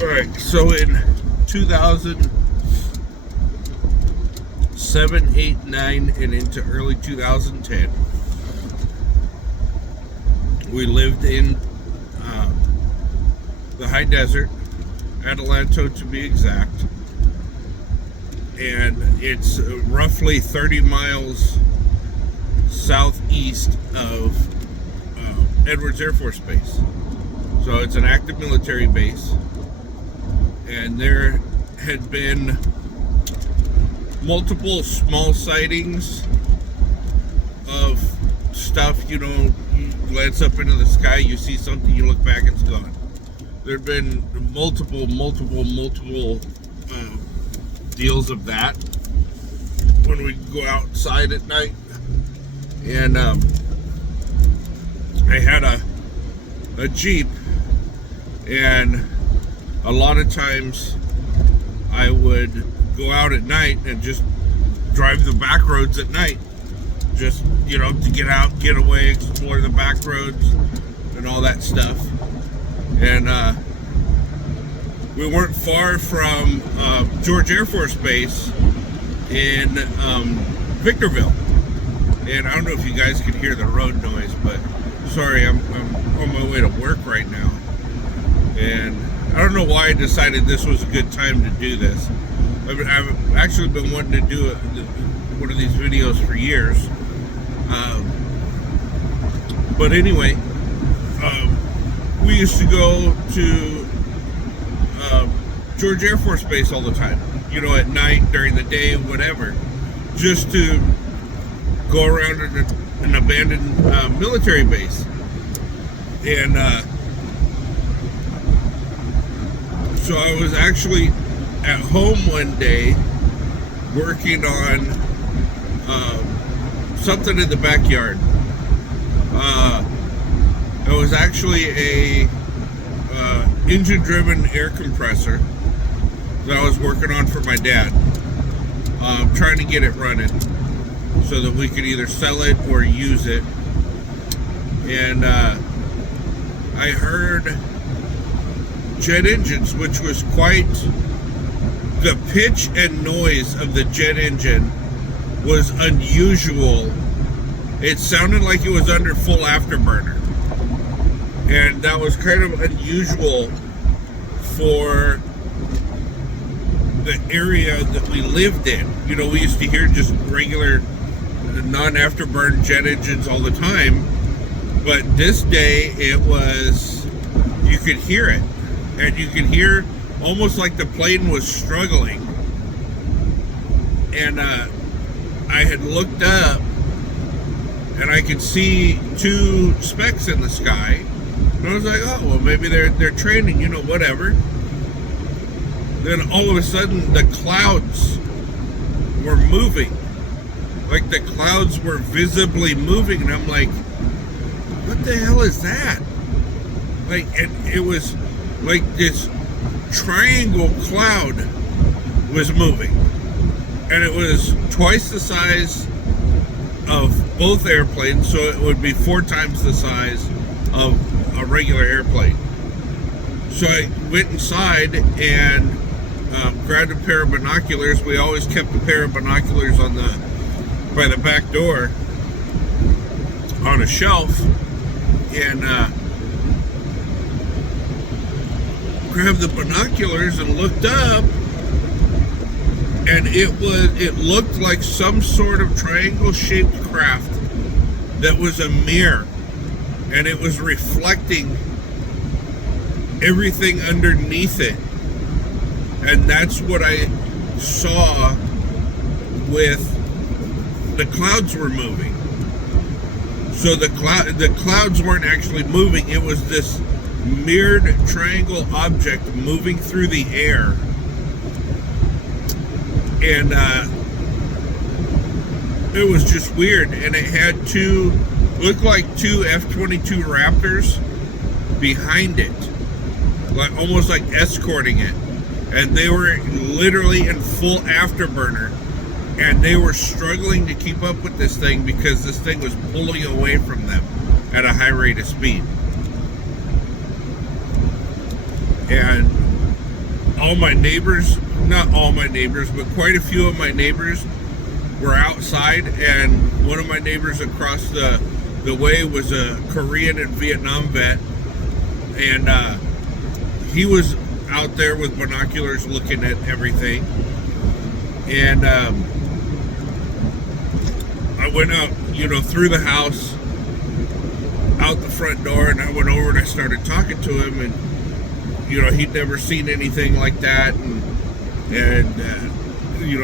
Alright, so in 2007, 8, 9, and into early 2010, we lived in the high desert, Adelanto to be exact, and it's roughly 30 miles southeast of Edwards Air Force Base. So it's an active military base, and there had been multiple small sightings of stuff. You know, you glance up into the sky, you see something, you look back, it's gone. There had been multiple deals of that when we go outside at night. And I had a Jeep, and a lot of times I would go out at night and just drive the back roads at night, just, you know, to get out, get away, explore the back roads and all that stuff. And we weren't far from George Air Force Base in Victorville. And I don't know if you guys can hear the road noise, but sorry, I'm on my way to work right now. And I don't know why I decided this was a good time to do this. I've actually been wanting to do one of these videos for years. But anyway, we used to go to George Air Force Base all the time. You know, at night, during the day, whatever. Just to go around an abandoned military base. And so I was actually at home one day working on something in the backyard. It was actually a engine-driven air compressor that I was working on for my dad. Trying to get it running so that we could either sell it or use it. And I heard jet engines, which was quite, the pitch and noise of the jet engine was unusual. It sounded like it was under full afterburner, and that was kind of unusual for the area that we lived in. You know, we used to hear just regular non-afterburn jet engines all the time, but this day it was, you could hear it, and you could hear almost like the plane was struggling. And I had looked up, and I could see two specks in the sky, and I was like, oh, well, maybe they're training, you know, whatever. Then all of a sudden the clouds were moving, like the clouds were visibly moving, and I'm like, what the hell is that? Like, and it was like this triangle cloud was moving, and it was twice the size of both airplanes, so it would be 4 times the size of a regular airplane. So I went inside and grabbed a pair of binoculars. We always kept a pair of binoculars by the back door on a shelf, and grabbed the binoculars and looked up, and it looked like some sort of triangle-shaped craft that was a mirror, and it was reflecting everything underneath it. And that's what I saw with the clouds were moving. So the clouds weren't actually moving. It was this mirrored triangle object moving through the air. And it was just weird. And it had looked like two F-22 Raptors behind it, like almost like escorting it. And they were literally in full afterburner, and they were struggling to keep up with this thing because this thing was pulling away from them at a high rate of speed. And all my neighbors, not all my neighbors, but quite a few of my neighbors were outside, and one of my neighbors across the way was a Korean and Vietnam vet, and he was out there with binoculars looking at everything. And I went out, through the house, out the front door, and I went over and I started talking to him, and he'd never seen anything like that, and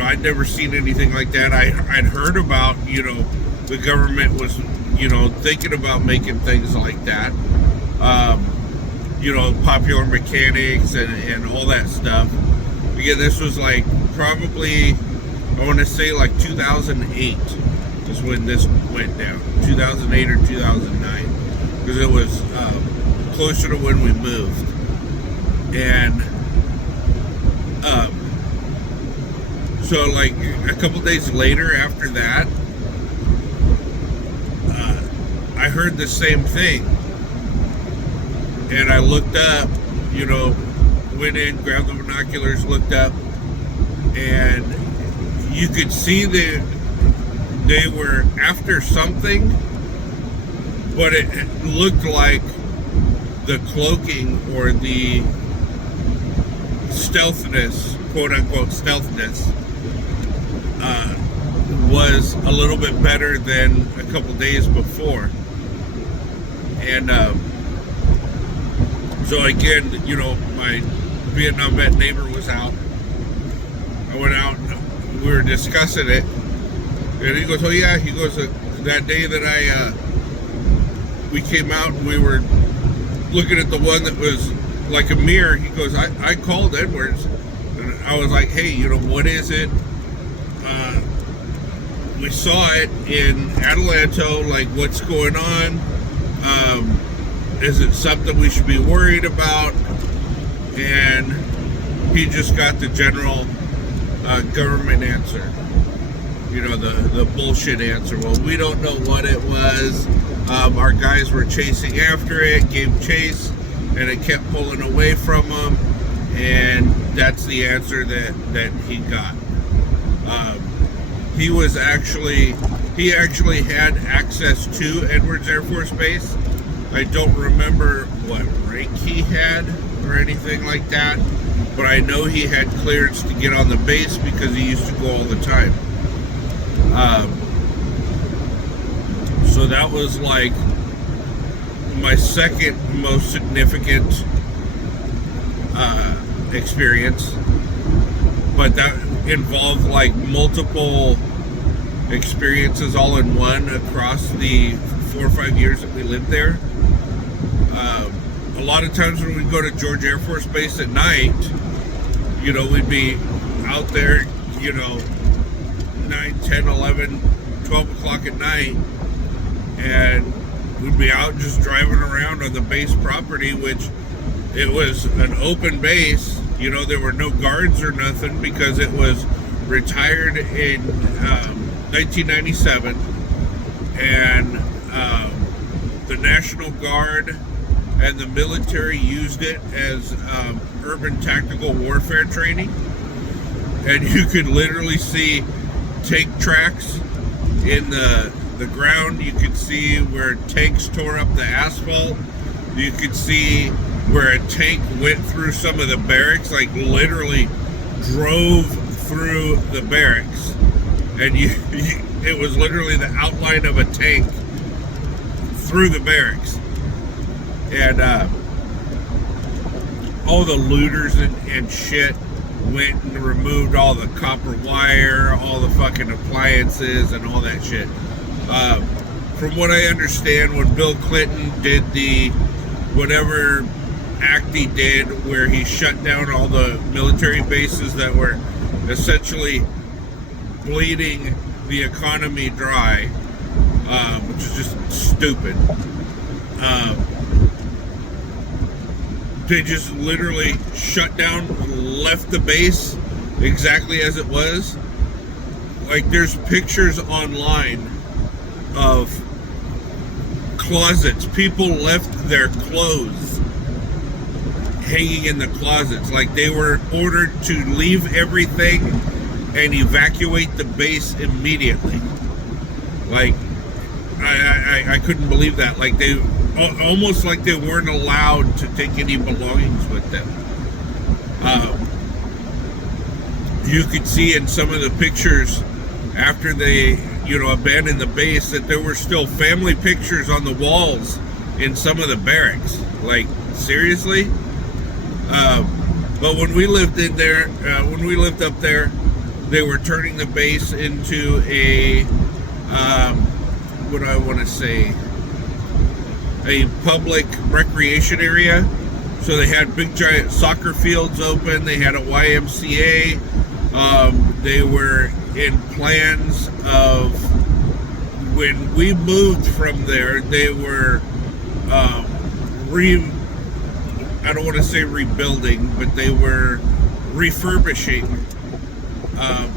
I'd never seen anything like that. I'd heard about, the government was, thinking about making things like that, Popular Mechanics and all that stuff. Again, this was like probably, I want to say like 2008 is when this went down, 2008 or 2009, because it was closer to when we moved. And so like a couple days later after that, I heard the same thing, and I looked up, went in, grabbed the binoculars, looked up, and you could see they were after something, but it looked like the cloaking or the stealthiness, quote unquote stealthiness, was a little bit better than a couple days before. And so again, my Vietnam vet neighbor was out. I went out and we were discussing it, and he goes, "Oh yeah," he goes, "that day that we came out and we were looking at the one that was like a mirror," he goes, I called Edwards and I was like, "Hey, what is it? We saw it in Adelanto, like what's going on? Is it something we should be worried about?" And he just got the general government answer, the bullshit answer. "Well, we don't know what it was. Our guys were chasing after it, gave chase, and it kept pulling away from them, and that's the answer that he got." He actually had access to Edwards Air Force Base. I don't remember what rank he had or anything like that, but I know he had clearance to get on the base because he used to go all the time. So that was like my second most significant experience, but that involved like multiple experiences all in one across the 4 or 5 years that we lived there. A lot of times when we'd go to George Air Force Base at night, we'd be out there, 9, 10, 11, 12 o'clock at night, and we'd be out just driving around on the base property, which it was an open base. There were no guards or nothing because it was retired in 1997, and the National Guard and the military used it as urban tactical warfare training, and you could literally see tank tracks in the ground. You could see where tanks tore up the asphalt. You could see where a tank went through some of the barracks, like literally drove through the barracks, and it was literally the outline of a tank through the barracks. And all the looters and shit went and removed all the copper wire, all the fucking appliances and all that shit. From what I understand, when Bill Clinton did the whatever act he did where he shut down all the military bases that were essentially bleeding the economy dry, which is just stupid. They just literally shut down, left the base exactly as it was. Like, there's pictures online of closets. People left their clothes hanging in the closets. Like they were ordered to leave everything and evacuate the base immediately. Like I couldn't believe that. Like they almost like they weren't allowed to take any belongings with them. You could see in some of the pictures after they, abandoned the base that there were still family pictures on the walls in some of the barracks. Like, seriously? But when we lived in there, when we lived up there, they were turning the base into a, what do I want to say, a public recreation area. So they had big giant soccer fields open. They had a YMCA. They were in plans of, when we moved from there, they were I don't want to say rebuilding, but they were refurbishing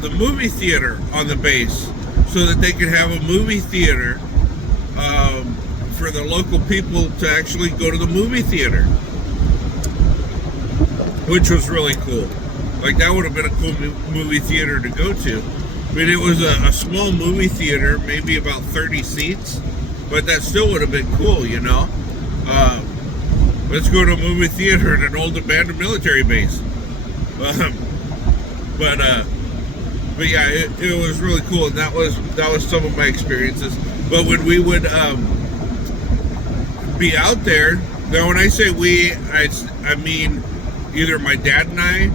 the movie theater on the base so that they could have a movie theater for the local people to actually go to the movie theater, which was really cool. Like, that would have been a cool movie theater to go to. I mean, it was a small movie theater, maybe about 30 seats, but that still would have been cool, Let's go to a movie theater at an old abandoned military base. But yeah, it was really cool, and that was some of my experiences. But when we would be out there, now when I say we, I mean either my dad and I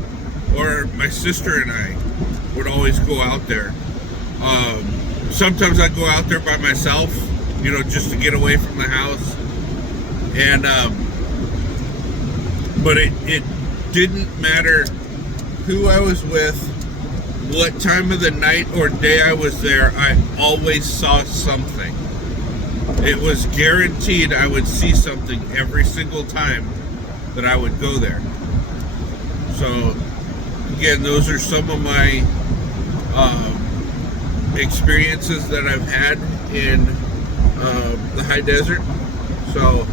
or my sister and I would always go out there. Sometimes I'd go out there by myself, just to get away from the house. And but it didn't matter who I was with, what time of the night or day I was there, I always saw something. It was guaranteed I would see something every single time that I would go there. So again, those are some of my experiences that I've had in the high desert. So